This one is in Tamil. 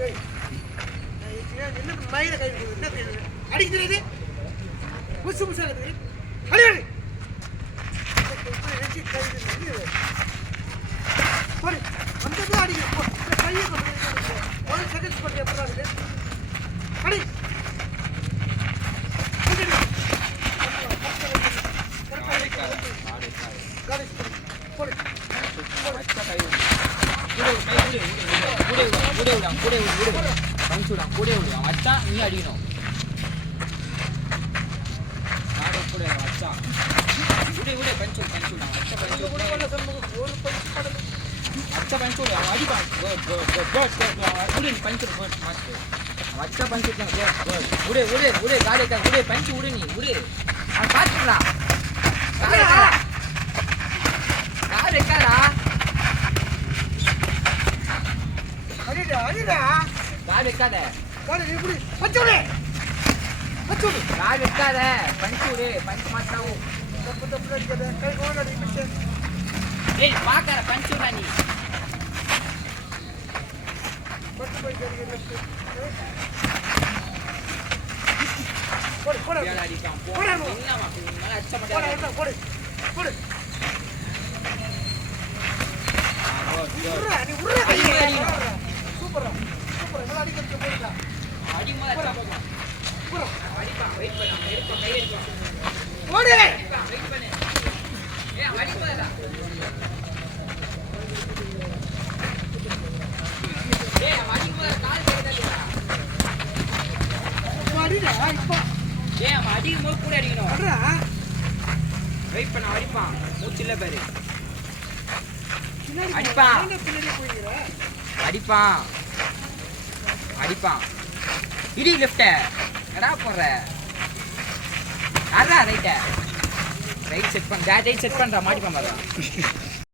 என்ன மயில கை என்ன அடிக்க தெரியுது புசு புசு அடி அடி அந்த அடிக்க கையை ஒரு செகண்ட்ஸ் பண்ணி எப்படி இருக்கு அடி வச்சா நீ அடிக்கணும் வச்ச பஞ்சு அடிப்பான் வச்ச பஞ்சு உடே உடே உடே காடே உடே பஞ்சு உடே நீ உடே அவன் பார்த்துக்கலாம் யார் இருக்காரா அடிடா அடிடா யார் இருக்காத இப்படி பச்சுடே பச்சுடே யார் இருக்காத பஞ்சு உடே பஞ்சு மாட்டாவும் தப்பு தப்பு அடிக்காத கை கோல் அடி பிச்சை ஏய் பாக்கற பஞ்சு உடா நீ பட்டு போய் கேக்குறது போடு போடு யார் அடிப்பான் போடு என்னமா மேல அச்ச போடு மாட்டே போடு போடு நீ உர்ற சூப்பர் சூப்பர் நல்லா அடிக்கிறது போடுடா அடிமா அச்சா போலாம் போடு அடிப்பான் வெயிட் பண்ணு எடுப்ப கை எடுப்பா போடு வெயிட் பண்ணு ஏய் அடிப்பாடா ஏய் அடிப்பாடா கால் கேக்குதா அடிடா இப்ப ஏய் அடிக்கும்போது கூட அடிக்கணும் அடடா வெயிட் பண்ண அடிப்பான் மூச்சில்ல பாரு பின்னாடி அடிப்பான் பின்னாடி போயிங்கற அடிப்பான் அடிப்பான் இடி லெஃப்ட் என்னடா போற அறா ரைட் செட் பண்ண ரைட் செட் பண்றா மாட்டிப்பான் பாரு